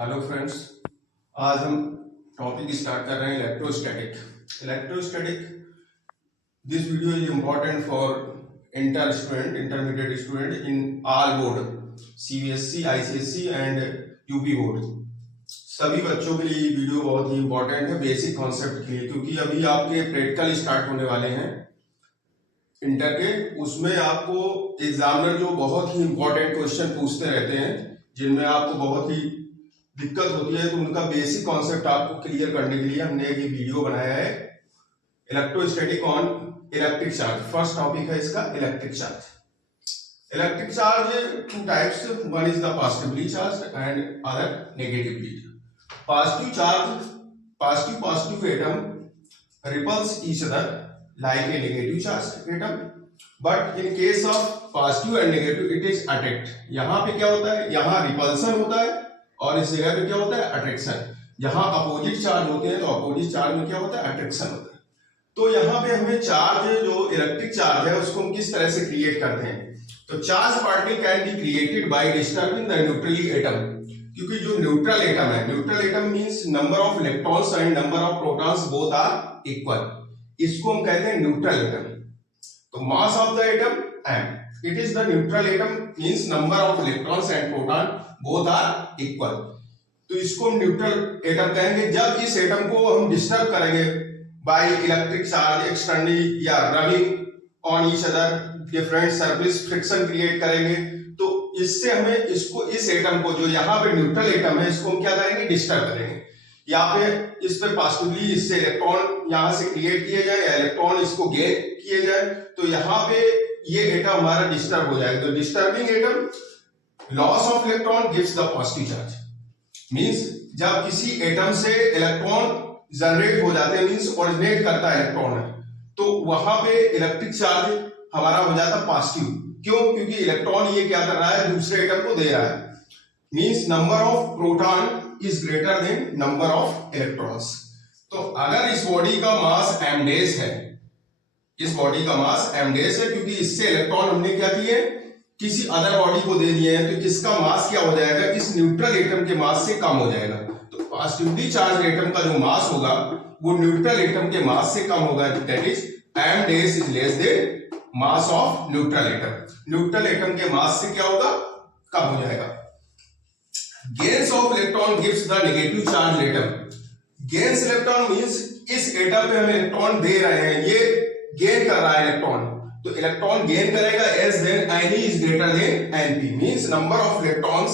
Hello friends, आज हम topic start कर रहे हैं electrostatic. This video is important for intermediate student in all board, CBSE, ICSE and UP board. सभी बच्चों के लिए ये वीडियो बहुत ही इंपॉर्टेंट है बेसिक कॉन्सेप्ट के लिए, क्योंकि अभी आपके प्रैक्टिकल स्टार्ट होने वाले हैं इंटर के। उसमें आपको एग्जामिनर जो बहुत ही इंपॉर्टेंट क्वेश्चन पूछते रहते हैं, जिनमें आपको बहुत ही दिक्कत होती है, तो उनका बेसिक कॉन्सेप्ट आपको क्लियर करने के लिए हमने ये वीडियो बनाया है, electrostatic on electric charge. First topic है इसका electric charge. Electric charge two types, one is the positively charge and other negatively. positive atom repulse each other like a negative charged atom, but in case of positive and negative it is attract। यहाँ पे क्या होता है, यहाँ repulsion होता है और इस जगह पे क्या होता है, अट्रैक्शन। जहां अपोजिट चार्ज होते हैं तो अपोजिट चार्ज में क्या होता है, अट्रैक्शन होता है। तो यहाँ पे हमें चार्ज, जो इलेक्ट्रिक चार्ज है, उसको हम किस तरह से क्रिएट करते हैं। तो charge particle can be created by disturbing the neutrally atom, क्योंकि जो न्यूट्रल एटम है, neutral atom means number of electrons and number of protons both are equal, इसको हम कहते हैं न्यूट्रल एटम। तो mass of the atom m, it is the neutral atom means number of electrons and proton both are equal. तो इसको हम neutral atom कहेंगे जब इस एटम को हम डिस्टर्ब करेंगे बाय इलेक्ट्रिक चार्ज एक्सटर्नली या rubbing on each other different surface, friction create करेंगे। तो इससे हमें इसको, इस एटम को, जो यहाँ पे न्यूट्रल एटम है, इसको हम क्या करेंगे, डिस्टर्ब करेंगे। या पे इस पे पॉजिटिवली इससे इलेक्ट्रॉन यहाँ से क्रिएट किए जाए या इलेक्ट्रॉन इसको गेन किए जाए, तो यहाँ पे ये एटम हमारा डिस्टर्ब हो जाएगा। तो disturbing atom, loss of electron gives the positive charge. Means जब किसी एटम से इलेक्ट्रॉन जनरेट हो जाते हैं, मींस ओरिजिनेट करता है इलेक्ट्रॉन, तो वहां पे इलेक्ट्रिक चार्ज हमारा हो जाता है पॉजिटिव। क्यों? क्योंकि इलेक्ट्रॉन ये क्या कर रहा है, दूसरे एटम को दे रहा है। Means number of proton is greater than number of electrons. तो अगर इस बॉडी का मास m डैश है, इस बॉडी का मास m डैश है, क्योंकि इससे इलेक्ट्रॉन हमने क्या किए, किसी अदर बॉडी को दे दिए हैं, तो इसका मास क्या हो जाएगा, इस न्यूट्रल एटम के मास से कम हो जाएगा। तो पॉजिटिवली चार्ज एटम का जो मास होगा वो न्यूट्रल एटम के मास से कम होगा, that is m dash is less then mass of neutral atom. Neutral atom के मास से क्या होगा, कम हो जाएगा। Gains of electron gives the negative charge atom. Gains electron means इस एटम पे हम इलेक्ट्रॉन दे रहे हैं, ये गेन कर रहा है इलेक्ट्रॉन, तो इलेक्ट्रॉन गेन करेगा as then Ne is greater than Np, means number of electrons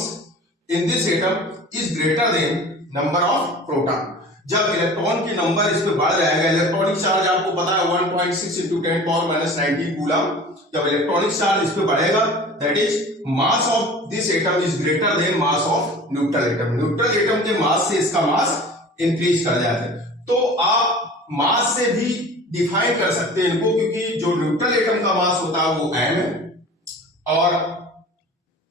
in this atom is greater than number of proton. जब इलेक्ट्रॉन की नंबर इस पे बढ़ जाएगा, इलेक्ट्रॉनिक चार्ज आपको पता है 1.6 × 10⁻⁻⁹ कूलम, जब इलेक्ट्रॉनिक चार्ज इस पे बढ़ेगा, that is mass of this atom is greater then mass of neutral atom. Neutral atom के मास से इसका मास इंक्रीज कर जाता है। तो आप मास से भी डिफाइन कर सकते हैं इनको, क्योंकि जो न्यूट्रल एटम का मास होता है वो m है, और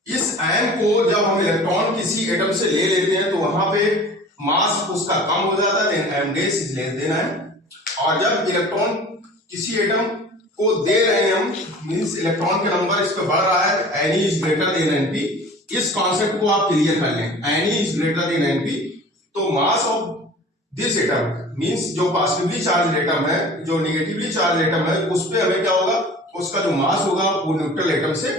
इस m को जब हम इलेक्ट्रॉन किसी एटम से ले लेते हैं तो वहां पे मास उसका कम हो जाता है, then m dash is less than m। और जब इलेक्ट्रॉन किसी एटम को दे रहे हैं हम, मींस इलेक्ट्रॉन का नंबर इस पे बढ़ रहा है, Ne is greater than Np। इस कॉन्सेप्ट को आप क्लियर कर लें, Ne is greater than Np, तो mass of this atom means जो पॉजिटिवली चार्ज एटम है, जो नेगेटिवली चार्ज एटम है, उस पे हमें क्या होगा, उसका जो मास होगा वो न्यूट्रल एटम से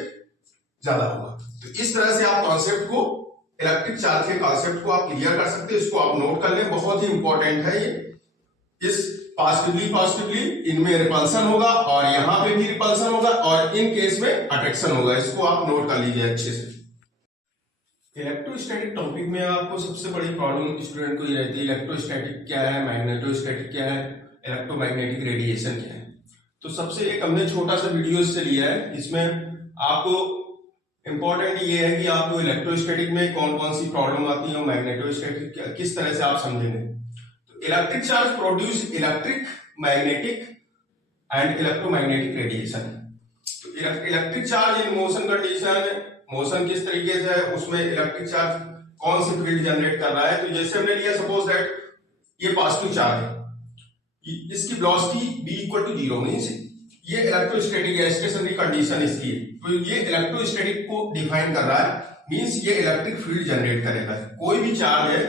ज्यादा होगा। तो इस तरह से आप कॉन्सेप्ट को, इलेक्ट्रिक चार्ज के कॉन्सेप्ट को आप क्लियर कर सकते हैं। इसको आप नोट कर लें, बहुत ही इंपॉर्टेंट है ये। इस पॉजिटिवली इनमें रिपल्सन होगा और यहाँ पे भी रिपल्सन होगा, और इन केस में अट्रैक्शन होगा। इसको आप नोट कर लीजिए अच्छे से। इलेक्ट्रोस्टैटिक टॉपिक में आपको सबसे बड़ी प्रॉब्लम स्टूडेंट को ये रहती है, इलेक्ट्रोस्टैटिक क्या है, मैग्नेटोस्टैटिक क्या है, इलेक्ट्रोमैग्नेटिक रेडिएशन क्या है। तो सबसे एक हमने छोटा सा वीडियो से लिया है, इसमें आपको इंपॉर्टेंट ये है कि आपको इलेक्ट्रोस्टैटिक में कौन कौन सी प्रॉब्लम आती है और मैग्नेटोस्टैटिक किस तरह से आप समझेंगे। तो electric charge produce electric, magnetic and electromagnetic radiation. तो electric charge in motion condition, motion किस तरीके से है, उसमें इलेक्ट्रिक चार्ज कौन से फील्ड जनरेट कर रहा है। तो जैसे हमने लिया, सपोज दैट ये पॉजिटिव चार्ज है, इसकी वेलोसिटी v = 0, मींस ये इलेक्ट्रोस्टैटिक है, स्टेशनरी कंडीशन इसकी है। तो ये इलेक्ट्रोस्टैटिक को डिफाइन कर रहा है। मींस ये इलेक्ट्रिक फील्ड जनरेट करेगा। कोई भी चार्ज है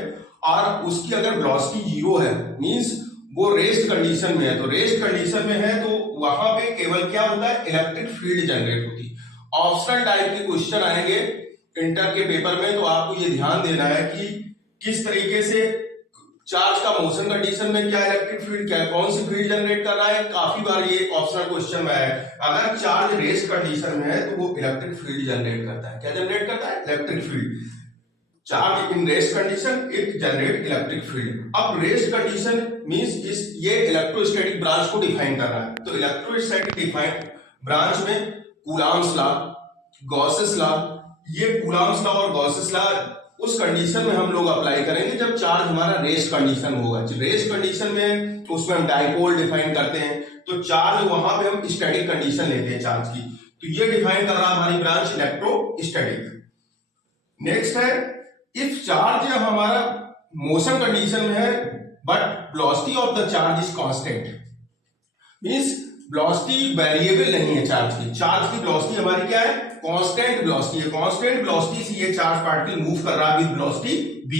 और उसकी अगर वेलोसिटी जीरो है, मींस वो रेस्ट कंडीशन में है, तो रेस्ट कंडीशन में है तो वहां पे केवल क्या होता है, इलेक्ट्रिक फील्ड जनरेट होती है। ऑप्शनल टाइप के क्वेश्चन आएंगे इंटर के पेपर में, तो आपको ये ध्यान देना है कि किस तरीके से चार्ज का मोशन कंडीशन में क्या इलेक्ट्रिक फील्ड, क्या कौन सी फील्ड जनरेट कर रहा है। काफी बार ये ऑप्शनल क्वेश्चन में है। अगर चार्ज रेस्ट कंडीशन में है तो वो इलेक्ट्रिक फील्ड जनरेट करता है। क्या जनरेट करता है, electric field. Charge in rest condition it generate electric field. अब रेस्ट कंडीशन मींस ये इलेक्ट्रोस्टैटिक ब्रांच को डिफाइन कर रहा है। तो इलेक्ट्रोस्टैटिक डिफाइन ब्रांच में कूलॉम्स लॉ, गॉसेस लॉ, ये कूलॉम्स लॉ और गॉसेस लॉ उस कंडीशन में हम लोग अप्लाई करेंगे जब चार्ज हमारा रेस्ट कंडीशन होगा। रेस्ट कंडीशन में तो उसमें हम डाइपोल डिफाइन करते हैं, तो चार्ज वहां पे हम स्टैटिक कंडीशन लेते हैं चार्ज की। तो ये डिफाइन कर रहा है हमारी ब्रांच इलेक्ट्रोस्टैटिक। नेक्स्ट है इफ चार्ज हमारा मोशन कंडीशन में है but velocity of the charge is constant, means velocity variable नहीं है चार्ज की। चार्ज की वेलोसिटी हमारी क्या है, कांस्टेंट वेलोसिटी है। कांस्टेंट वेलोसिटी से ये चार्ज पार्टिकल मूव कर रहा है with velocity v।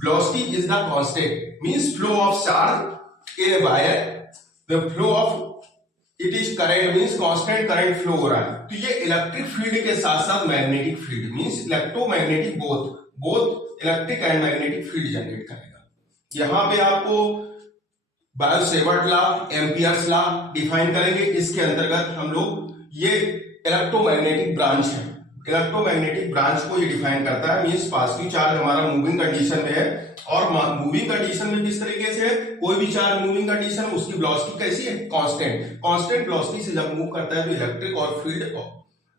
Velocity is the constant, means flow of charge in a wire, the flow of it is current, means constant current flow हो रहा है। तो ये इलेक्ट्रिक फील्ड के साथ साथ magnetic field, means electromagnetic both electric and magnetic field generate करेगा। यहां पे आपको Biot-Savart law, Ampere's law define करेंगे। इसके अंतर्गत हम लोग ये इलेक्ट्रोमैग्नेटिक ब्रांच है, इलेक्ट्रोमैग्नेटिक ब्रांच को ये डिफाइन करता है। मींस पॉजिटिव चार्ज हमारा मूविंग कंडीशन में है और मूविंग कंडीशन में किस तरीके से है, कोई भी चार्ज मूविंग कंडीशन में उसकी वेलोसिटी कैसी है, कांस्टेंट। कांस्टेंट वेलोसिटी से जब मूव करता है तो इलेक्ट्रिक और फील्ड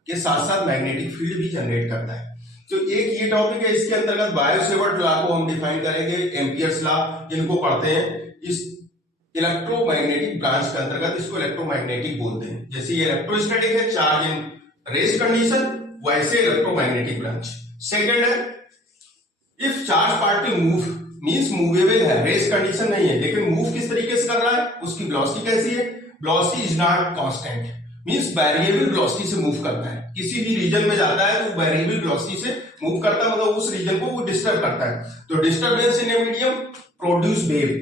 के साथ साथ मैग्नेटिक फील्ड भी जनरेट करता है। तो एक ये टॉपिक है। इसके अंतर्गत बायो-सेवर्ट लॉ को हम डिफाइन करेंगे, एम्पियर्स लॉ इनको पढ़ते हैं। इस इलेक्ट्रोमैग्नेटिक ब्रांच के अंतर्गत इसको इलेक्ट्रोमैग्नेटिक बोलते हैं। जैसे ये इलेक्ट्रोस्टैटिक है, चार्ज इन रेस्ट कंडीशन, वैसे इलेक्ट्रोमैग्नेटिक ब्रांच। सेकंड है if charge particle move, means movable है, रेस्ट कंडीशन नहीं है लेकिन मूव किस तरीके से कर रहा है, उसकी वेलोसिटी कैसी है, velocity is not constant, means variable velocity से मूव करता है। किसी भी रीजन में जाता है तो वेरिएबल वेलोसिटी से मूव करता है, मतलब उस रीजन को वो डिस्टर्ब करता है। तो disturbance in a medium produce wave.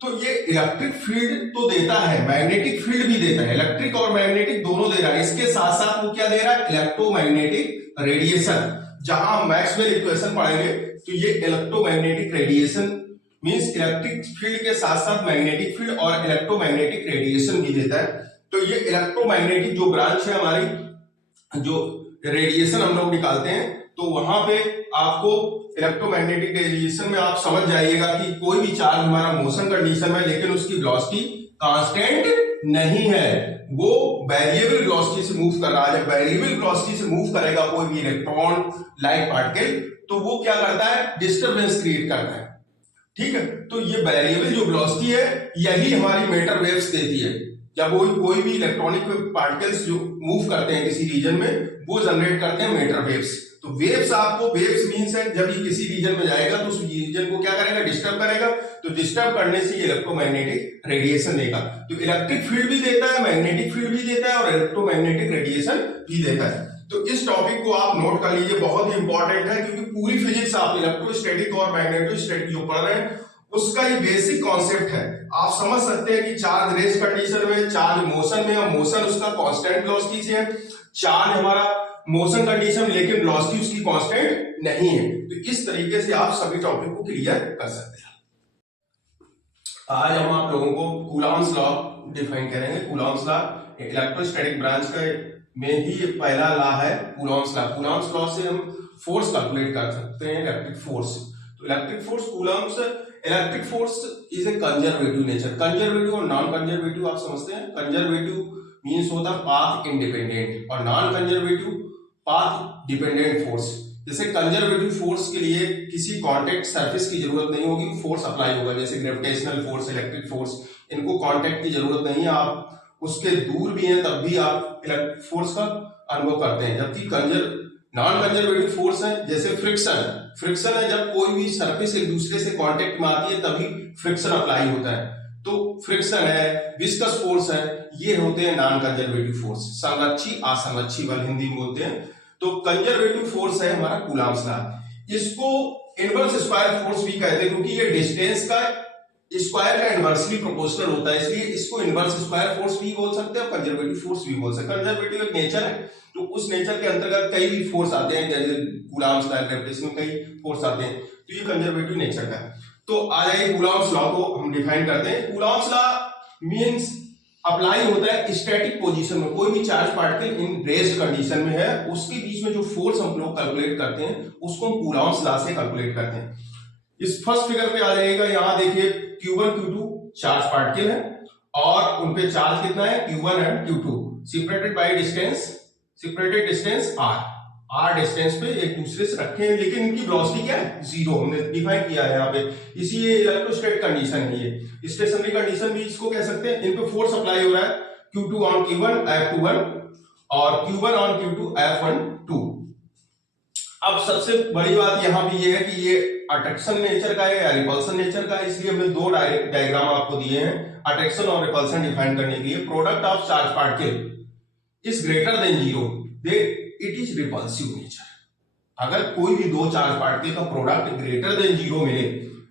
तो ये इलेक्ट्रिक फील्ड तो देता है, मैग्नेटिक फील्ड भी देता है, इलेक्ट्रिक और मैग्नेटिक दोनों दे रहा है। इसके साथ साथ वो क्या दे रहा है, इलेक्ट्रोमैग्नेटिक रेडिएशन। जहां हम मैक्सवेल इक्वेशन पढ़ेंगे तो ये electromagnetic radiation means electric field के साथ साथ मैग्नेटिक फील्ड और इलेक्ट्रोमैग्नेटिक रेडिएशन भी देता है। तो ये इलेक्ट्रोमैग्नेटिक जो ब्रांच है हमारी, जो रेडिएशन हम लोग निकालते हैं, तो वहां पे आपको इलेक्ट्रोमैग्नेटिक रेडिएशन में आप समझ जाइएगा कि कोई भी चार्ज हमारा मोशन कंडीशन में लेकिन उसकी वेलोसिटी कांस्टेंट नहीं है, वो वेरिएबल वेलोसिटी से मूव कर रहा है। जब वेरिएबल वेलोसिटी से मूव करेगा कोई भी इलेक्ट्रॉन लाइक पार्टिकल, तो वो क्या करता है, डिस्टरबेंस क्रिएट करता है। ठीक है, तो ये वेरिएबल जो वेलोसिटी है यही हमारी मैटर वेव्स देती है। जब कोई भी इलेक्ट्रॉनिक पार्टिकल्स जो मूव करते हैं किसी रीजन में, वो जनरेट करते हैं मैटर वेव्स। तो वेव्स आपको, वेव्स मींस है जब ये किसी रीजन में जाएगा तो उस रीजन को क्या करेगा, डिस्टर्ब करेगा। तो डिस्टर्ब करने से ये इलेक्ट्रोमैग्नेटिक रेडिएशन देगा। तो इलेक्ट्रिक फील्ड भी देता है, मैग्नेटिक फील्ड भी देता है और इलेक्ट्रोमैग्नेटिक रेडिएशन भी देता है। तो इस टॉपिक को आप नोट कर लीजिए, बहुत ही इंपॉर्टेंट है, क्योंकि पूरी फिजिक्स आप इलेक्ट्रोस्टैटिक और मैग्नेटोस्टैटिक जो पढ़ रहे हैं उसका ये बेसिक कॉन्सेप्ट है। आप समझ सकते हैं कि चार्ज रेस्ट कंडीशन में, चार्ज मोशन में, और मोशन उसका कांस्टेंट वेलोसिटी से है। चार्ज हमारा मोशन कंडीशन लेकिन वेलोसिटी उसकी कांस्टेंट नहीं है। तो इस तरीके से आप सभी टॉपिक को क्लियर कर सकते हैं। आज हम आप लोगों को कूलॉम्स लॉ डिफाइन करेंगे। कूलॉम्स लॉ इलेक्ट्रोस्टैटिक ब्रांच का में ही पहला लॉ है कूलॉम्स लॉ। कूलॉम्स लॉ से हम फोर्स कैलकुलेट कर सकते हैं, इलेक्ट्रिक फोर्स। तो electric force Coulomb's, electric force is a conservative nature. Conservative और नॉन कंजर्वेटिव आप समझते हैं। कंजर्वेटिव मींस होता है पाथ इंडिपेंडेंट और non conservative path dependent force. जैसे कंजर्वेटिव फोर्स के लिए किसी कांटेक्ट सरफेस की जरूरत नहीं होगी, फोर्स अप्लाई होगा। जैसे ग्रेविटेशनल फोर्स, इलेक्ट्रिक फोर्स, इनको कांटेक्ट की जरूरत नहीं है, आप उसके दूर भी हैं तब भी आप इलेक्ट्रिक फोर्स का अनुभव करते हैं। जबकि नॉन कंजर्वेटिव फोर्स है, जैसे फ्रिक्शन है, जब कोई भी सरफेस एक दूसरे से कांटेक्ट में आती है तभी फ्रिक्शन अप्लाई होता है। तो फ्रिक्शन है, विस्कस फोर्स है, ये होते हैं नॉन कंजर्वेटिव फोर्स। संरक्षी असंरक्षी बल हिंदी में बोलते हैं। तो कंजर्वेटिव फोर्स है हमारा कूलम्ब्स लॉ। इसको इनवर्स स्क्वायर फोर्स भी कहते हैं, क्योंकि ये डिस्टेंस का स्क्वायर का इनवर्सली प्रोपोर्शनल होता है, इसलिए इसको इनवर्स स्क्वायर फोर्स भी बोल सकते हैं और कंजर्वेटिव फोर्स भी बोल सकते हैं। कंजर्वेटिव एक नेचर है, तो उस नेचर के अंतर्गत कई भी फोर्स आते हैं, जैसे कूलम्ब्स लॉ, ग्रेविटेशन में कई फोर्स आते हैं, तो ये कंजर्वेटिव नेचर का है। तो आ जाइए कूलम्ब्स लॉ को हम डिफाइन करते हैं। कूलम्ब्स लॉ मींस अप्लाई होता है स्टैटिक पोजीशन में, कोई भी charge particle in rest condition में है, उसके बीच में जो फोर्स हम लोग कैलकुलेट करते हैं उसको हम कूलम्ब्स लॉ से कैलकुलेट करते हैं। इस फर्स्ट फिगर पे आ जाएगा, यहां देखिए Q1 Q2 चार्ज पार्टिकल है और उनपे चार्ज कितना है Q1 and Q2, separated by distance r distance पे एक दूसरे से रखे हैं, लेकिन इनकी वेलोसिटी क्या है, जीरो, हमने डिफाइन किया है यहाँ पे। इसी ये इलेक्ट्रोस्टैटिक कंडीशन है, ये स्टेशनरी कंडीशन भी इसको कह सकते हैं। इन पे फोर्स अप्लाई हो रहा है Q2 ऑन Q1 F21 और Q1 ऑन Q2 F12। अब सबसे बड़ी बात यहाँ पे ये है कि ये अट्रैक्शन नेचर का है या रिपल्सन नेचर का है, इसलिए हमने दो डायग्राम आपको दिए हैं अट्रैक्शन और रिपल्सन डिफाइन करने के लिए। Product of charge particle is greater than zero, they it is repulsive nature. अगर कोई भी दो चार्ज पार्टिकल का प्रोडक्ट ग्रेटर देन जीरो मिले,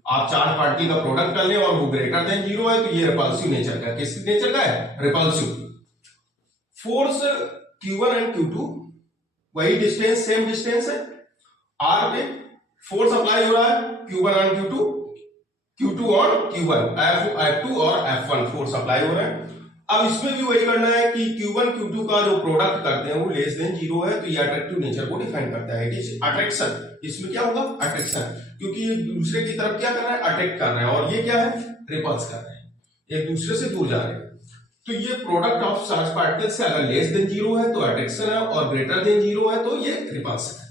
आप चार्ज पार्टिकल का प्रोडक्ट कर ले और वो ग्रेटर देन जीरो है, तो ये रिपल्सिव नेचर का, किस नेचर का है, repulsive. Force Q1 and Q2 वही डिस्टेंस, सेम डिस्टेंस है, R पे फोर्स अप्लाई हो रहा है Q1 on Q2, Q2 on Q1, F2 और F1 फोर्स अप्लाई हो रहा है। अब इसमें भी वही करना है कि Q1 Q2 का जो प्रोडक्ट करते हैं वो लेस देन जीरो है, तो ये अट्रैक्टिव नेचर को डिफाइन करता है। अट्रैक्शन, इसमें क्या होगा, अट्रैक्शन, क्योंकि ये दूसरे की तरफ क्या कर रहा है, अट्रैक्ट कर रहा है, और ये क्या है, रिपल्स कर रहे हैं, एक दूसरे से दूर जा रहे हैं। तो ये प्रोडक्ट ऑफ चार्ज पार्टिकल से अगर लेस देन जीरो है तो अट्रैक्शन है, और ग्रेटर देन जीरो है तो ये रिपल्सन है।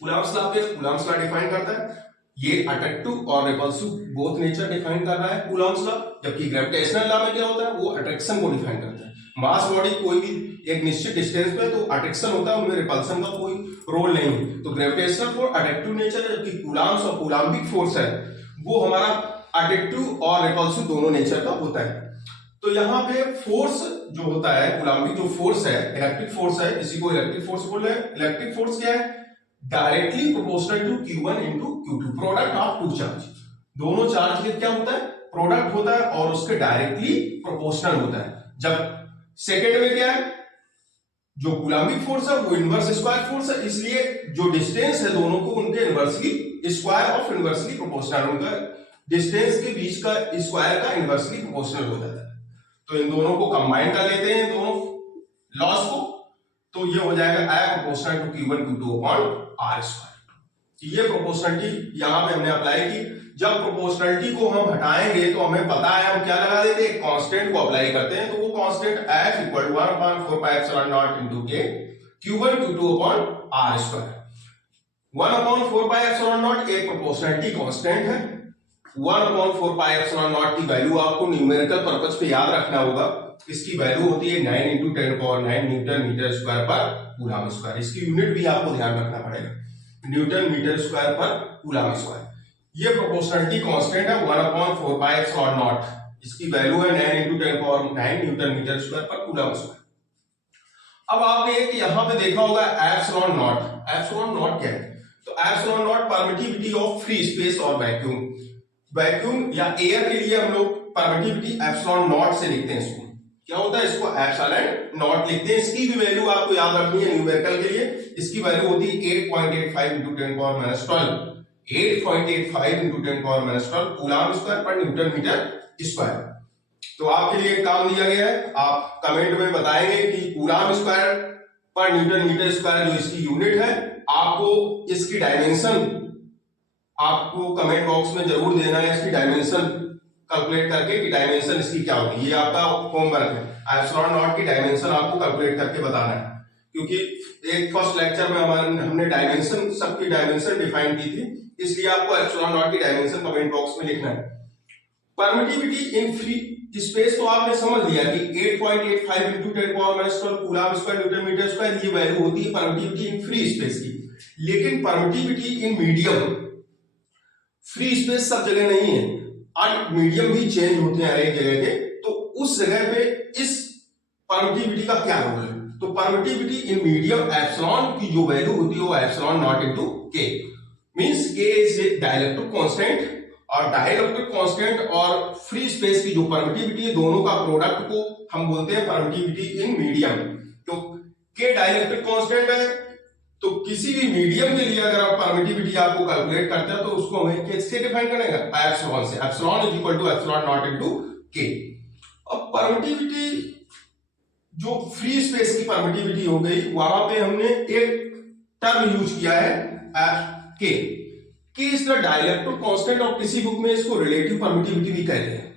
कूलम्ब्स लॉ पे कूलम्ब्स लॉ डिफाइन करता है, ये अट्रैक्टिव और रिपल्सिव बोथ नेचर डिफाइन कर रहा है कूलम्ब्स लॉ। जबकि ग्रेविटेशनल लॉ में क्या होता है, वो अट्रैक्शन को डिफाइन करता है। मास बॉडी कोई भी एक निश्चित डिस्टेंस पे तो अट्रैक्शन होता है, उनमें रिपल्सन का कोई रोल नहीं है। तो ग्रेविटेशनल फोर्स अट्रैक्टिव नेचर है, जबकि कूलम्ब्स और कूलम्बिक फोर्स है वो हमारा अट्रैक्टिव और रिपल्सिव दोनों नेचर का होता है। तो यहाँ पे फोर्स जो होता है, कूलम्बिक जो फोर्स है, इलेक्ट्रिक फोर्स है, इसी को इलेक्ट्रिक फोर्स बोल रहे हैं। इलेक्ट्रिक फोर्स क्या है, directly proportional to Q1 into Q2, product of two charge. दोनों चार्ज के क्या होता है, प्रोडक्ट होता है और उसके डायरेक्टली प्रोपोर्शनल होता है। जब सेकेंड में क्या है, जो कूलम्बिक फोर्स है वो इनवर्स स्क्वायर फोर्स है, इसलिए जो डिस्टेंस है दोनों को उनके inversely square of inversely proportional, उनका डिस्टेंस के बीच का स्क्वायर का इनवर्सली प्रोपोर्शनल हो जाता है। तो इन दोनों को कंबाइन कर लेते हैं, दोनों लॉस को, तो ये हो जाएगा I proportional to Q1 Q2 upon R square. ये प्रोपोर्शनलिटी यहां पे हमने अप्लाई की। जब प्रोपोर्शनलिटी को हम हटाएंगे तो हमें पता है हम क्या लगा देते हैं, कांस्टेंट को अप्लाई करते हैं, तो वो constant F equal to 1/4πε0 into K Q1 Q2 upon R square. 1/4πε0 एक प्रोपोर्शनलिटी कांस्टेंट है। 1/4πε0 की वैल्यू आपको न्यूमेरिकल पर्पस पे याद रखना होगा। इसकी वैल्यू होती है 9 × 10⁹ न्यूटन मीटर स्क्वायर पर कूलम्ब स्क्वायर। इसकी यूनिट भी आपको ध्यान रखना पड़ेगा, न्यूटन मीटर स्क्वायर पर कूलम्ब स्क्वायर। ये प्रोपोर्शनलिटी कांस्टेंट है 1/4πε0, इसकी वैल्यू है 9 × 10⁹ न्यूटन मीटर स्क्वायर पर कूलम्ब स्क्वायर। अब आपने एक यहां पे देखा होगा एप्सिलॉन नॉट क्या है, तो epsilon not permittivity of free space और वैक्यूम या एयर के लिए हम लोग परमिटिविटी एप्सिलॉन नॉट से लिखते हैं। इसको क्या होता है, इसको एप्सिलॉन नॉट लिखते हैं। इसकी भी वैल्यू आपको याद रखनी है न्यूमेरिकल के लिए। इसकी वैल्यू होती है 8.85 × 10⁻12, 8.85 × 10⁻12 कूलम्ब स्क्वायर पर न्यूटन मीटर स्क्वायर। तो आपके लिए एक काम दिया गया है, आप कमेंट में बताएंगे कि कूलम्ब स्क्वायर पर न्यूटन मीटर स्क्वायर जो इसकी यूनिट है, आपको इसकी डायमेंशन आपको कमेंट बॉक्स में जरूर देना है। इसकी डायमेंशन कैलकुलेट करके कि डायमेंशन इसकी क्या होगी, ये आपका होमवर्क है। एप्सिलॉन नॉट की डायमेंशन आपको कैलकुलेट करके बताना है, क्योंकि एक फर्स्ट लेक्चर में हमने डायमेंशन, सबकी डायमेंशन डिफाइन की थी, इसलिए आपको एप्सिलॉन नॉट की डायमेंशन कमेंट बॉक्स में लिखना है। परमिटिविटी इन फ्री स्पेस तो आपने समझ लिया कि 8.85 × 10⁻12 coulomb square newton metre square, ये वैल्यू होती है परमिटिविटी इन फ्री स्पेस की। लेकिन permittivity in medium, free space सब जगह नहीं है और मीडियम भी चेंज होते हैं हर एक जगह के, तो उस जगह पे इस परमिटिविटी का क्या रोल है, तो परमिटिविटी इन मीडियम एप्सिलॉन की जो वैल्यू होती है वो एप्सिलॉन नॉट इनटू के, मींस के इज ए डाइलेक्ट्रिक कांस्टेंट, और डाइलेक्ट्रिक कांस्टेंट और फ्री स्पेस की जो परमिटिविटी है दोनों का प्रोडक्ट को हम बोलते हैं परमिटिविटी इन मीडियम। तो के डाइलेक्ट्रिक कांस्टेंट है, तो किसी भी मीडियम के लिए अगर आप परमिटिविटी आपको कैलकुलेट करते हैं तो उसको हमें किससे डिफाइन करेगा, एप्सिलॉन से। Epsilon is equal to epsilon naught into के। अब परमिटिविटी जो फ्री स्पेस की परमिटिविटी हो गई, वहां पे हमने एक टर्म यूज किया है के इज द डाइलेक्ट्रिक कांस्टेंट, और किसी बुक में इसको रिलेटिव परमिटिविटी भी कहते हैं।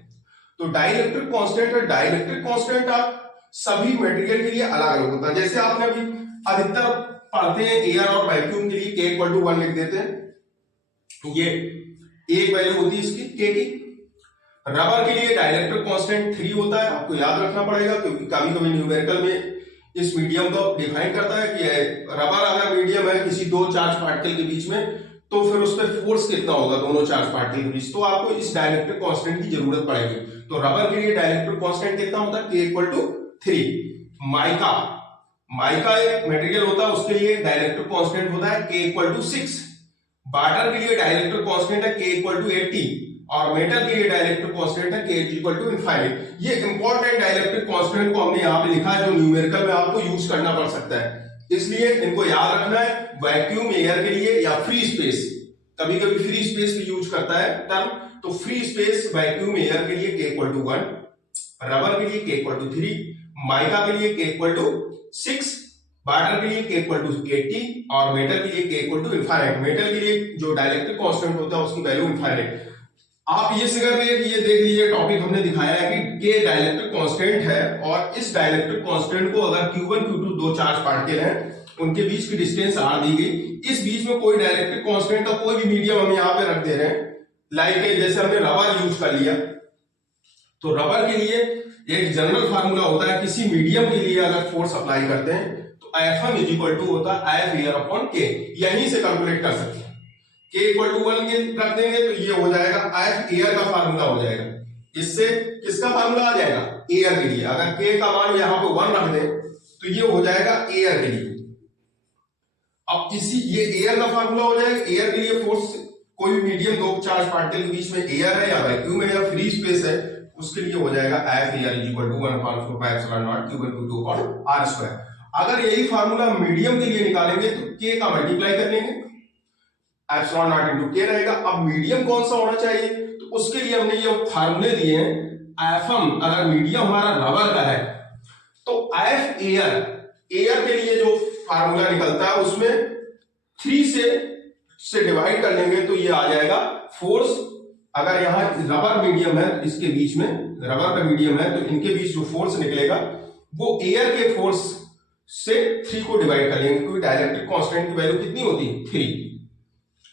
तो डाइलेक्ट्रिक कांस्टेंट और डाइलेक्ट्रिक कांस्टेंट आप सभी मटेरियल के लिए अलग अलग होता है। जैसे आपने अभी अधिकतर पढ़ते हैं एयर और वैक्यूम के लिए के इक्वल टू 1 लिख देते हैं, ये एक वैल्यू होती है इसकी के की। रबर के लिए डाइलेक्ट्रिक कांस्टेंट 3 होता है, आपको याद रखना पड़ेगा, क्योंकि कभी कभी न्यूमेरिकल में इस मीडियम को डिफाइन करता है कि रबर अगर मीडियम है किसी दो चार्ज पार्टिकल के बीच में, तो फिर उस पर फोर्स कितना होगा दोनों चार्ज पार्टिकल के बीच, तो आपको इस डाइलेक्ट्रिक कांस्टेंट की जरूरत पड़ेगी। तो रबर के लिए डाइलेक्ट्रिक कांस्टेंट कितना होता है, के इक्वल टू 3। माइका एक मटेरियल होता है, उसके लिए डाइलेक्ट्रिक कांस्टेंट होता है के इक्वल टू 6। वाटर के लिए डाइलेक्ट्रिक कांस्टेंट है के इक्वल टू 80, और मेटल के लिए डाइलेक्ट्रिक कांस्टेंट है के इक्वल टू इनफाइनाइट। ये इंपॉर्टेंट डाइलेक्ट्रिक कांस्टेंट को हमने यहाँ पे लिखा है, जो न्यूमेरिकल में आपको यूज करना पड़ सकता है, इसलिए इनको याद रखना है। वैक्यूम एयर के लिए या फ्री स्पेस, कभी कभी फ्री स्पेस भी यूज करता है टर्म, तो फ्री स्पेस वैक्यूम एयर के लिए के इक्वल टू 1, रबर के लिए के इक्वल टू 3, माइका के लिए के इक्वल टू 6, वाटर के लिए के इक्वल टू 80, और मेटल के लिए के इक्वल टू इनफाइनाइट। मेटल के लिए जो डाइलेक्ट्रिक कांस्टेंट होता है उसकी वैल्यू इनफाइनाइट। आप ये फिगर में ये देख लीजिए, टॉपिक हमने दिखाया है कि के डाइलेक्ट्रिक कांस्टेंट है, और इस डाइलेक्ट्रिक कांस्टेंट को अगर Q1 Q2 दो चार्ज पार्टिकल हैं, उनके बीच की डिस्टेंस r दी गई, इस बीच में कोई डाइलेक्ट्रिक कांस्टेंट का कोई भी मीडियम हम यहाँ पे रख दे रहे हैं, लाइक जैसे हमने रबर यूज कर लिया, तो रबर के लिए एक जनरल फार्मूला होता है, किसी मीडियम के लिए अगर फोर्स अप्लाई करते हैं तो Fm इज इक्वल टू होता है F एयर अपॉन के, यहीं से कैलकुलेट कर सकते हैं। के इक्वल टू 1 रख देंगे तो ये हो जाएगा F एयर का फार्मूला हो जाएगा। इससे किसका फार्मूला आ जाएगा, एयर के लिए। अगर के का मान यहाँ पे 1 रख दें तो ये हो जाएगा एयर के लिए। अब इसी ये एयर का फार्मूला हो जाएगा। एयर के लिए फोर्स, कोई भी मीडियम दो चार्ज पार्टिकल के बीच में एयर है या वैक्यूम है या फ्री स्पेस है, उसके लिए हो जाएगा F air is equal to 1/4πε0 Q1 Q2 r²। अगर यही फार्मूला मीडियम के लिए निकालेंगे तो के का मल्टीप्लाई कर लेंगे, एप्सिलॉन नॉट इनटू के रहेगा। अब मीडियम कौन सा होना चाहिए, तो उसके लिए हमने ये फार्मूले दिए हैं। एफएम अगर मीडियम हमारा रबर का है तो एफ एयर के लिए जो फार्मूला निकलता है उसमें 3 से डिवाइड कर लेंगे तो ये आ जाएगा फोर्स। अगर यहाँ रबर मीडियम है, इसके बीच में रबर का मीडियम है, तो इनके बीच जो फोर्स निकलेगा वो एयर के फोर्स से 3 को डिवाइड कर लेंगे, क्योंकि डाइलेक्ट्रिक कांस्टेंट की वैल्यू कितनी होती है, 3।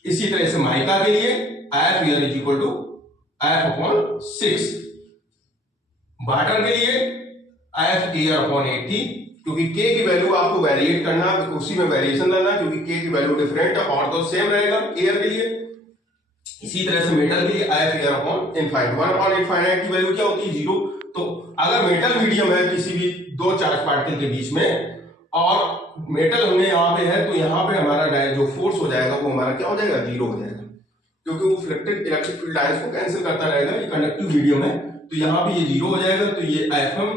इसी तरह से माइका के लिए F air is equal to F upon 6, water के लिए F एयर अपॉन 80, क्योंकि K की वैल्यू आपको वेरिएट करना, उसी में वेरिएशन लाना, क्योंकि K की वैल्यू डिफरेंट है और तो सेम रहेगा एयर के लिए। इसी तरह से मेटल के लिए F air upon infinite, 1 upon infinite की वैल्यू क्या होती है, 0। तो अगर मेटल मीडियम है किसी भी दो चार्ज पार्टिकल के बीच में, और मेटल हमने यहाँ पे है, तो यहाँ पे हमारा जो फोर्स हो जाएगा वो हमारा क्या हो जाएगा, 0 हो जाएगा, क्योंकि वो रिफ्लेक्टेड इलेक्ट्रिक फील्ड लाइंस को कैंसिल करता रहेगा। ये कंडक्टिव मीडियम है, तो यहाँ पे ये 0 हो जाएगा। तो ये Fm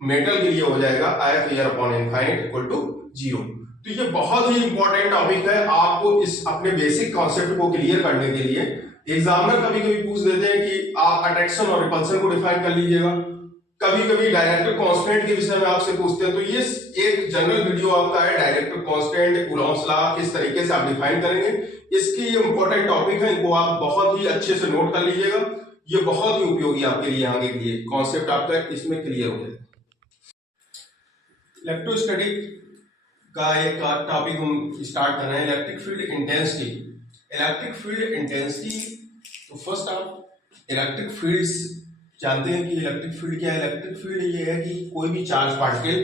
मेटल के लिए हो जाएगा F air upon infinite equal to 0। तो ये बहुत ही इंपॉर्टेंट टॉपिक है, आपको इस अपने बेसिक कॉन्सेप्ट को क्लियर करने के लिए एग्जामिनर कभी कभी पूछ देते हैं कि आप अट्रैक्शन और रिपल्सन को डिफाइन कर लीजिएगा, कभी कभी डाइलेक्ट्रिक कांस्टेंट के विषय में आपसे पूछते हैं। तो ये एक जनरल वीडियो आपका है, डाइलेक्ट्रिक कांस्टेंट, कूलॉम्स लॉ किस तरीके से आप डिफाइन करेंगे, इसकी ये इंपॉर्टेंट टॉपिक है, इनको आप बहुत ही अच्छे से नोट कर लीजिएगा। ये बहुत ही उपयोगी आपके लिए, आगे के लिए कॉन्सेप्ट आपका इसमें क्लियर हो जाएगा। इलेक्ट्रोस्टैटिक का एक टॉपिक हम स्टार्ट कर रहे हैं, electric field intensity. Electric field intensity, तो फर्स्ट आप इलेक्ट्रिक फील्ड्स जानते हैं कि इलेक्ट्रिक फील्ड क्या है। इलेक्ट्रिक फील्ड ये है कि कोई भी चार्ज पार्टिकल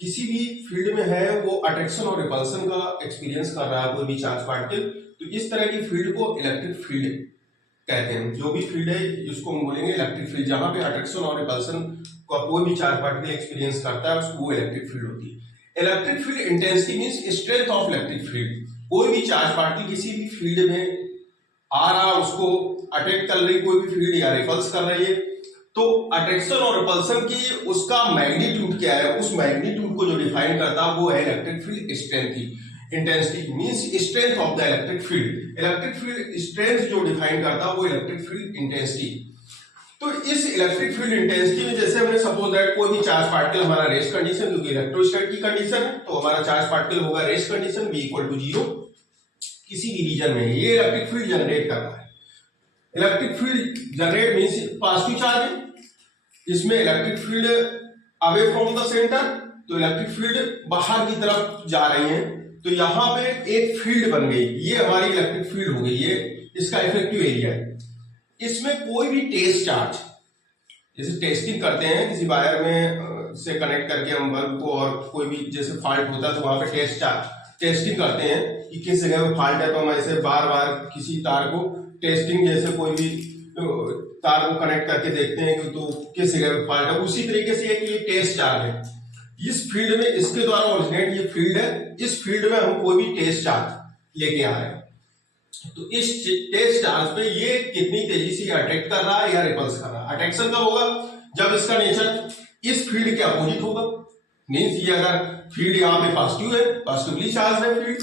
किसी भी फील्ड में है, वो अट्रैक्शन और रिपल्सन का एक्सपीरियंस कर रहा है कोई भी चार्ज पार्टिकल, तो इस तरह की फील्ड को इलेक्ट्रिक फील्ड कहते हैं। जो भी फील्ड है इसको हम बोलेंगे इलेक्ट्रिक फील्ड। जहां पे अट्रैक्शन और रिपल्सन का कोई भी चार्ज पार्टिकल एक्सपीरियंस करता है उसको वो इलेक्ट्रिक फील्ड होती है। Electric field intensity means strength of electric field. कोई भी चार्ज पार्टिकल किसी भी फील्ड में आ रहा, उसको अट्रैक्ट कर रही कोई भी फील्ड या रिपल्स कर रही है, तो अट्रैक्शन और रिपल्सन की उसका मैग्नीट्यूड क्या है, उस मैग्नीट्यूड को जो डिफाइन करता है वो है इलेक्ट्रिक फील्ड स्ट्रेंथ की। Intensity means strength of the electric field. Electric field strength जो डिफाइन करता है वो इलेक्ट्रिक फील्ड इंटेंसिटी। तो इस इलेक्ट्रिक फील्ड इंटेंसिटी में जैसे हमने सपोज दैट कोई भी चार्ज पार्टिकल हमारा रेस्ट कंडीशन, क्योंकि इलेक्ट्रोस्टैटिक की कंडीशन है तो हमारा चार्ज पार्टिकल होगा रेस्ट कंडीशन V = 0 किसी भी रीजन में, ये इलेक्ट्रिक फील्ड जनरेट कर रहा है। Electric field generate means positive charge है, इसमें electric field away from the centre, तो इलेक्ट्रिक फील्ड बाहर की तरफ जा रही है, तो यहां पे एक फील्ड बन गई, ये हमारी इलेक्ट्रिक फील्ड हो गई, ये इसका इफेक्टिव एरिया है। इसमें कोई भी टेस्ट चार्ज, जैसे टेस्टिंग करते हैं किसी वायर में से कनेक्ट करके हम बल्ब को, और कोई भी जैसे फॉल्ट होता है तो वहां पे टेस्टिंग करते हैं कि किस जगह पे फॉल्ट है, तो हम ऐसे बार बार किसी तार को टेस्टिंग, जैसे कोई भी तार को कनेक्ट करके देखते हैं कि तो किस जगह पे फॉल्ट है। उसी तरीके से ये टेस्ट चार्ज है, इस फील्ड में इसके द्वारा ओरिजिनेट ये फील्ड है, इस फील्ड में हम कोई भी टेस्ट चार्ज लेके आ रहे हैं, तो इस टेस्ट चार्ज पे ये कितनी तेजी से अट्रैक्ट कर रहा है या रिपल्स कर रहा है। अट्रैक्शन कब होगा, जब इसका नेचर इस फील्ड के अपोजिट होगा। मींस ये अगर फील्ड यहाँ पे पॉजिटिव है, पॉजिटिवली चार्ज है फील्ड,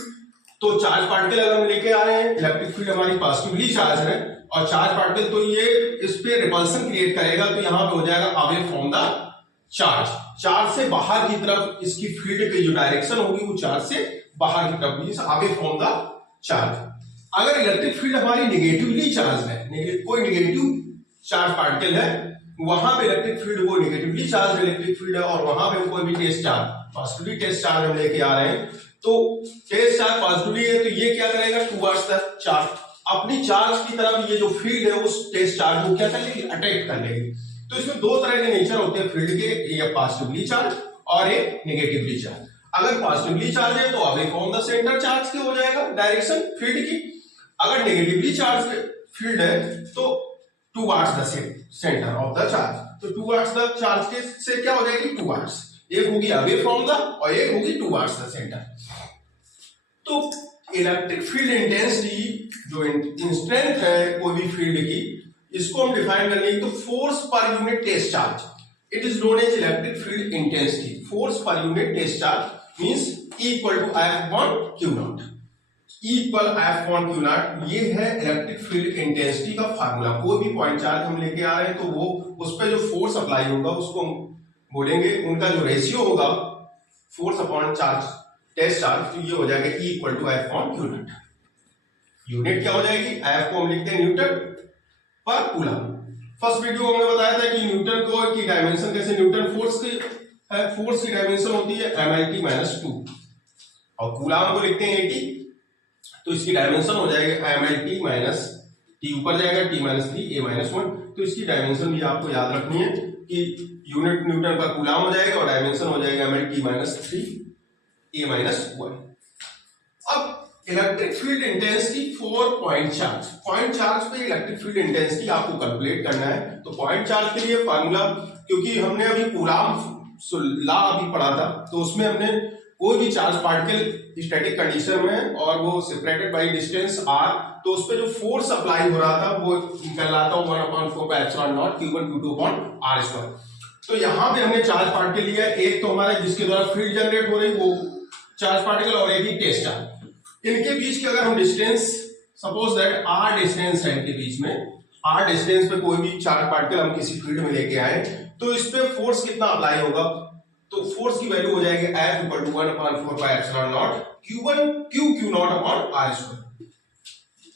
तो चार्ज पार्टिकल अगर हम लेके आ रहे हैं, इलेक्ट्रिक फील्ड हमारी पॉजिटिवली चार्ज है और चार्ज पार्टिकल, तो ये इस पे रिपल्सन क्रिएट करेगा, तो यहाँ पे हो जाएगा away from the charge. Charge से बाहर की तरफ इसकी फील्ड की जो डायरेक्शन होगी वो चार्ज से बाहर की तरफ, means away from the charge. अगर इलेक्ट्रिक फील्ड हमारी नेगेटिवली चार्ज है, कोई नेगेटिव चार्ज पार्टिकल है, वहां पे इलेक्ट्रिक फील्ड वो नेगेटिवली चार्ज इलेक्ट्रिक फील्ड है, और वहां पे कोई भी test charge, positively test charge हम लेके आ रहे हैं, तो टेस्ट चार्ज पॉजिटिवली है, तो ये क्या करेगा, टुवर्ड्स द चार्ज, अपनी चार्ज की तरफ ये जो फील्ड है उस टेस्ट चार्ज को क्या कर लेगी, अट्रैक्ट कर लेगी। तो इसमें दो तरह के नेचर होते हैं फील्ड के, एक पॉजिटिवली चार्ज और एक नेगेटिवली चार्ज। अगर पॉजिटिवली चार्ज है तो away from the centre charge के हो जाएगा डायरेक्शन फील्ड की, अगर नेगेटिवली चार्ज फील्ड है तो towards the centre of the charge, तो टुवर्ड्स द चार्ज के से क्या हो जाएगी, टुवर्ड्स, एक होगी अवे फ्रॉम द और एक होगी टुवर्ड्स द सेंटर। तो इलेक्ट्रिक फील्ड इंटेंसिटी जो स्ट्रेंथ है कोई भी फील्ड की, इसको हम डिफाइन कर लेंगे, तो force per unit test charge, it is known as electric field intensity. Force per unit test charge means equal to F/Q0, equal F/Q0, ये है इलेक्ट्रिक फील्ड इंटेंसिटी का फार्मूला। कोई भी पॉइंट चार्ज हम लेके आ रहे हैं तो वो उस पर जो फोर्स अप्लाई होगा उसको हम बोलेंगे, उनका जो रेशियो होगा force upon charge test charge, तो ये हो जाएगा इक्वल टू F/Q0। यूनिट क्या हो जाएगी, F को हम लिखते हैं न्यूटन पर कूलम। फर्स्ट वीडियो में हमने बताया था कि न्यूटन को की डायमेंशन कैसे, न्यूटन फोर्स की है, फोर्स की डायमेंशन होती है mlt-2 और कूलम को लिखते हैं 80, तो इसकी डायमेंशन हो जाएगा mlt-t, ऊपर जाएगा t-3 a-1, तो इसकी डायमेंशन भी आपको याद रखनी है कि यूनिट न्यूटन पर कूलम हो जाएगा और डायमेंशन हो जाएगा mlt-3 a-1। अब electric field intensity for point charge पे इलेक्ट्रिक फील्ड इंटेंसिटी आपको कैलकुलेट करना है। तो पॉइंट चार्ज के लिए फार्मूला, क्योंकि हमने अभी कूलम लॉ अभी पढ़ा था, तो उसमें हमने कोई भी चार्ज पार्टिकल स्टैटिक कंडीशन में और वो सेपरेटेड बाय डिस्टेंस r, तो उस पे जो फोर्स अप्लाई हो रहा था वो कहलाता है 1/4πε0 Q1 Q2/r²। तो यहाँ पे हमने चार्ज पार्टिकल लिया है, एक तो हमारे जिसके द्वारा फील्ड जनरेट हो रही वो चार्ज पार्टिकल और एक ही टेस्ट चार्ज। इनके बीच की अगर हम distance suppose that r distance है, इनके बीच में r डिस्टेंस पे कोई भी चार्ज पार्टिकल हम किसी फील्ड में लेके आए, तो इस पे फोर्स कितना अप्लाई होगा, तो फोर्स की वैल्यू हो जाएगी F = 1/4πε0 Q0/r²।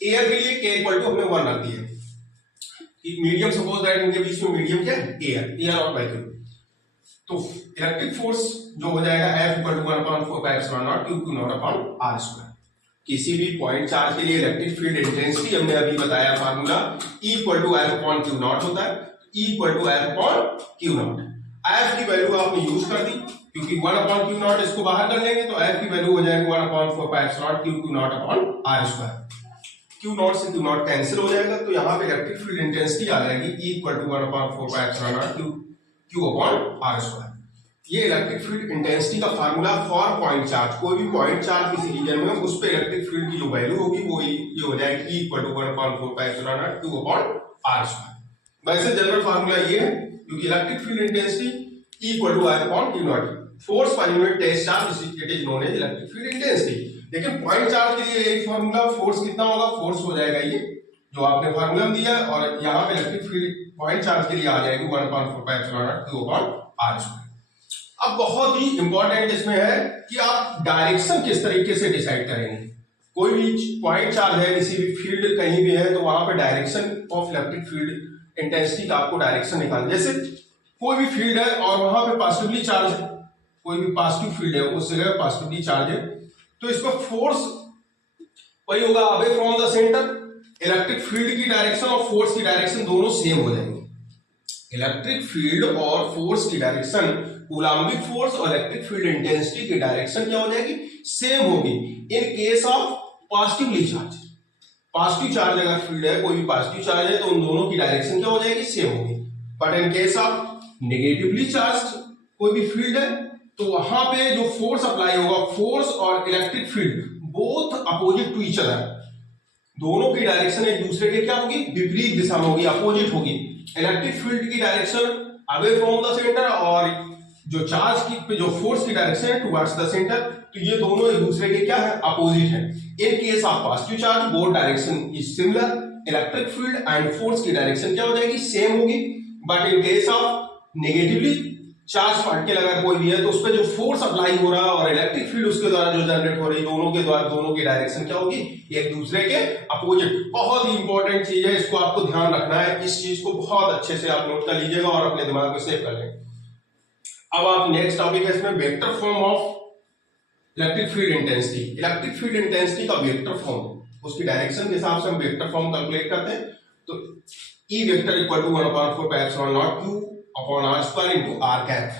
एयर के लिए K = हमने 1 रख दिया कि मीडियम, सपोज दैट इनके बीच में मीडियम क्या है, एयर और वैक्यूम, तो इलेक्ट्रिक फोर्स जो हो जाएगा F = 1/4πε0 Q0/r²। किसी भी पॉइंट चार्ज के लिए इलेक्ट्रिक फील्ड इंटेंसिटी हमने अभी बताया फार्मूला इक्वल टू F/Q0 होता है, इक्वल टू F/Q0। F की वैल्यू आपने यूज कर दी, क्योंकि 1/Q0 इसको बाहर कर लेंगे तो F की वैल्यू हो जाएगी 1/4πε0 Q0/r²। क्यू नॉट से क्यू नॉट कैंसिल हो जाएगा, तो यहाँ पे इलेक्ट्रिक फील्ड इंटेंसिटी आ जाएगी E equal to 1/4πε0 Q upon R square. ये इलेक्ट्रिक फील्ड इंटेंसिटी का फार्मूला फॉर पॉइंट चार्ज, कोई भी पॉइंट चार्ज किसी रीजन में उस पे इलेक्ट्रिक फील्ड की जो वैल्यू होगी वो ये हो जाएगी E equal to 1/4πε0 Q upon R square. वैसे जनरल फार्मूला ये है, क्योंकि electric field intensity E equal to I upon Q not, force per unit test charge it is known as electric field intensity. लेकिन point charge के लिए एक formula, force कितना होगा, फोर्स हो जाएगा ये जो आपने फार्मूला दिया, और यहाँ पे इलेक्ट्रिक फील्ड पॉइंट चार्ज के लिए आ जाएगी 1/4πε0 क्यू अपॉन आर स्क्वायर। अब बहुत ही इंपॉर्टेंट इसमें है कि आप डायरेक्शन किस तरीके से डिसाइड करेंगे। कोई भी पॉइंट चार्ज है, किसी भी फील्ड कहीं भी है, तो वहां पे direction of electric field intensity का आपको डायरेक्शन निकालना। जैसे कोई भी फील्ड है और वहां पे पॉजिटिवली चार्ज है, कोई भी पॉजिटिव फील्ड है उस जगह पॉजिटिवली चार्ज है, तो इस पर फोर्स वही होगा away from the centre. Electric field की डायरेक्शन और फोर्स की डायरेक्शन दोनों सेम हो जाएंगे। इलेक्ट्रिक फील्ड और फोर्स की डायरेक्शन, कूलम्बिक फोर्स और इलेक्ट्रिक फील्ड इंटेंसिटी की डायरेक्शन क्या हो जाएगी, सेम होगी इन case of positively charge. Positive charge अगर फील्ड है, कोई भी पॉजिटिव चार्ज है, तो उन दोनों की डायरेक्शन क्या हो जाएगी, सेम होगी। But in case of negatively charge कोई भी फील्ड है, तो वहां पे जो फोर्स अप्लाई होगा, फोर्स और electric field both opposite to each other, दोनों की डायरेक्शन एक दूसरे के क्या होगी, विपरीत दिशा में होगी, अपोजिट होगी। इलेक्ट्रिक फील्ड की direction away from the centre और जो चार्ज की जो फोर्स की डायरेक्शन है टुवर्ड्स द सेंटर, तो ये दोनों एक दूसरे के क्या है, अपोजिट है। इन case of positive charge both direction is similar, electric field and force की डायरेक्शन क्या हो जाएगी, सेम होगी। But in case of negatively charge particle अगर कोई भी है, तो उस पर जो फोर्स अप्लाई हो रहा है और इलेक्ट्रिक फील्ड उसके द्वारा जो जनरेट हो रही, दोनों के द्वारा दोनों की डायरेक्शन क्या होगी, एक दूसरे के अपोजिट। बहुत ही इंपॉर्टेंट चीज है, इसको आपको ध्यान रखना है, इस चीज को बहुत अच्छे से आप नोट कर लीजिएगा और अपने दिमाग में सेव कर लेंगे। अब आप नेक्स्ट टॉपिक है इसमें vector form of electric field intensity. Electric field intensity का वेक्टर फॉर्म, उसकी डायरेक्शन के हिसाब से हम वेक्टर फॉर्म कैलकुलेट करते हैं। तो E vector equal to 1/4πε0 Q upon R square into R cap,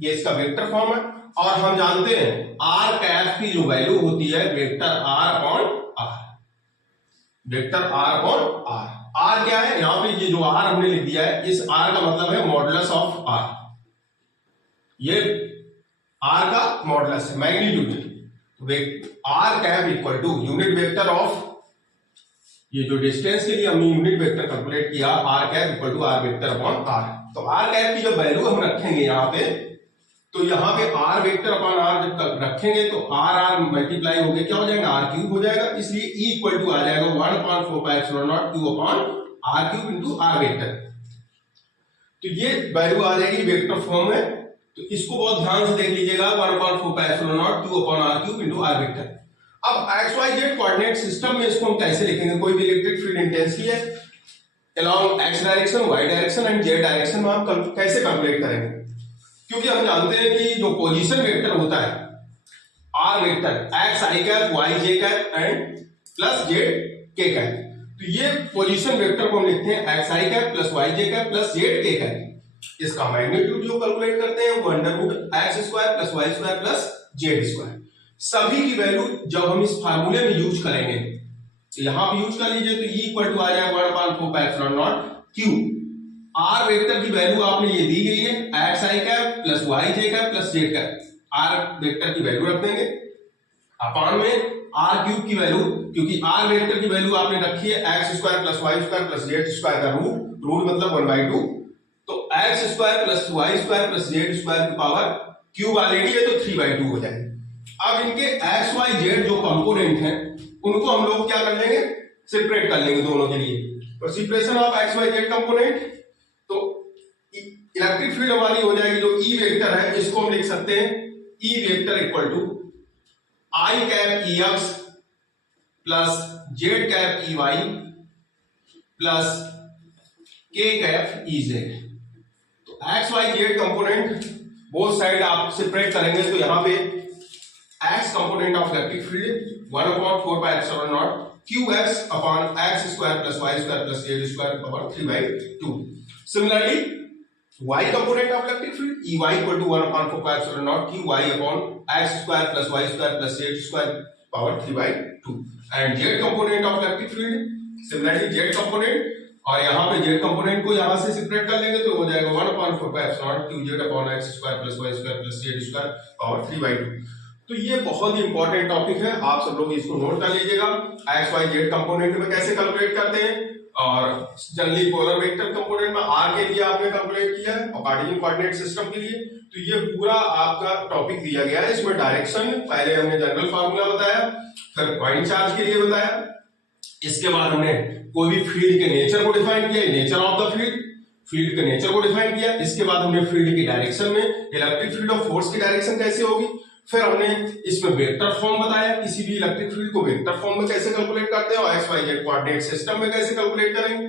ये इसका वेक्टर फॉर्म है। और हम जानते हैं आर कैप की जो वैल्यू होती है vector R upon R, vector R upon R. R क्या है, यहां पे ये जो आर हमने लिख दिया है, इस आर का मतलब है मॉडुलस ऑफ आर, ये आर का मॉडुलस है, magnitude. R cap equal to unit vector of, ये जो डिस्टेंस के लिए हमने यूनिट वेक्टर कैलकुलेट किया, R cap equal to R vector upon R. तो आर कैप की जो वैल्यू हम रखेंगे यहाँ पे, तो यहाँ पे आर वेक्टर अपॉन आर जब रखेंगे तो आर आर मल्टीप्लाई हो गया, क्या हो जाएगा, आर क्यूब हो जाएगा। इसलिए E इक्वल टू आ जाएगा 1/4πε0 Q upon R cube into R vector. तो ये वैल्यू आ जाएगी वेक्टर फॉर्म में, तो इसको बहुत ध्यान से देख लीजिएगा, 1/4πε0 Q upon R cube into R vector. अब XYZ कोऑर्डिनेट सिस्टम में इसको हम कैसे लिखेंगे, कोई भी इलेक्ट्रिक फील्ड इंटेंसिटी है along x direction, y direction and z direction में हम कैसे कैलकुलेट करेंगे, क्योंकि हम जानते हैं कि जो पोजीशन वेक्टर होता है r vector x i cap y j cap and plus z k cap, तो ये पोजीशन वेक्टर को हम लिखते हैं x i cap plus y j cap plus z k cap. इसका मैग्नीट्यूड जो कैलकुलेट करते हैं वो √x² plus y square plus z square. सभी की वैल्यू जब हम इस फार्मूले में यूज करेंगे, तो यहां पे यूज कर लीजिए, तो E इक्वल टू आ जाएगा 1/4πε0 क्यू। R वेक्टर की वैल्यू आपने ये दी गई है, x i cap plus y j cap plus z cap, R vector की वैल्यू रख देंगे अपान में R क्यूब की वैल्यू, क्योंकि R वेक्टर की वैल्यू आपने रखी है x² plus y square plus z square का रूट मतलब 1/2, तो x² plus y square plus z square की पावर क्यूब ऑलरेडी है तो 3/2 हो जाएगा। अब इनके एक्स वाई जेड जो कंपोनेंट हैं उनको हम लोग क्या कर लेंगे, सेपरेट कर लेंगे दोनों के लिए। तो separation of X Y Z component, तो इलेक्ट्रिक फील्ड हमारी हो जाएगी जो ई वेक्टर है, इसको हम लिख सकते हैं E vector equal to I cap E X plus Z cap E Y plus K cap E Z. तो X Y Z component both side आप सेपरेट करेंगे, तो यहां पे x component of electric field 1/4πε0 qx upon x square plus y square plus z square power 3/2. Similarly, y component of electric field Ey equal to 1/4πε0 qy upon x square plus y square plus z square power 3/2. And Z component of electric field, similarly Z component, और यहाँ पे Z component को यहाँ से separate कर लेंगे तो हो जाएगा 1/4 2z upon x square plus y square plus z square power 3/2। तो ये बहुत ही इंपॉर्टेंट टॉपिक है, आप सब लोग इसको नोट कर लीजिएगा। एक्स वाई जेड कंपोनेंट में कैसे कैलकुलेट करते हैं, और जनरली पोलर वेक्टर कंपोनेंट में आर के लिए आपने कैलकुलेट किया है और कार्टेशियन कोऑर्डिनेट सिस्टम के लिए। तो ये पूरा आपका टॉपिक दिया गया है, इसमें डायरेक्शन पहले हमने जनरल फार्मूला बताया, फिर पॉइंट चार्ज के लिए बताया, इसके बाद हमने कोई भी फील्ड के नेचर को डिफाइन किया, nature of the field, field के नेचर को डिफाइन किया। इसके बाद हमने फील्ड की डायरेक्शन में इलेक्ट्रिक फील्ड और फोर्स की डायरेक्शन कैसे होगी, फिर हमने इसमें वेक्टर फॉर्म बताया, किसी भी इलेक्ट्रिक फील्ड को वेक्टर फॉर्म में कैसे कैलकुलेट करते हैं और X Y Z coordinate system में कैसे कैलकुलेट करेंगे।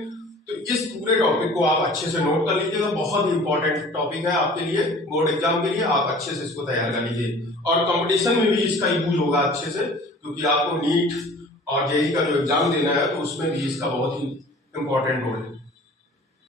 तो इस पूरे टॉपिक को आप अच्छे से नोट कर लीजिएगा, बहुत ही इंपॉर्टेंट टॉपिक है आपके लिए, बोर्ड एग्जाम के लिए। आप अच्छे से इसको तैयार कर लीजिए और कंपटीशन में भी इसका यूज होगा अच्छे से, क्योंकि आपको नीट और जेईई का जो एग्जाम देना है तो उसमें भी इसका बहुत ही इंपॉर्टेंट रोल है।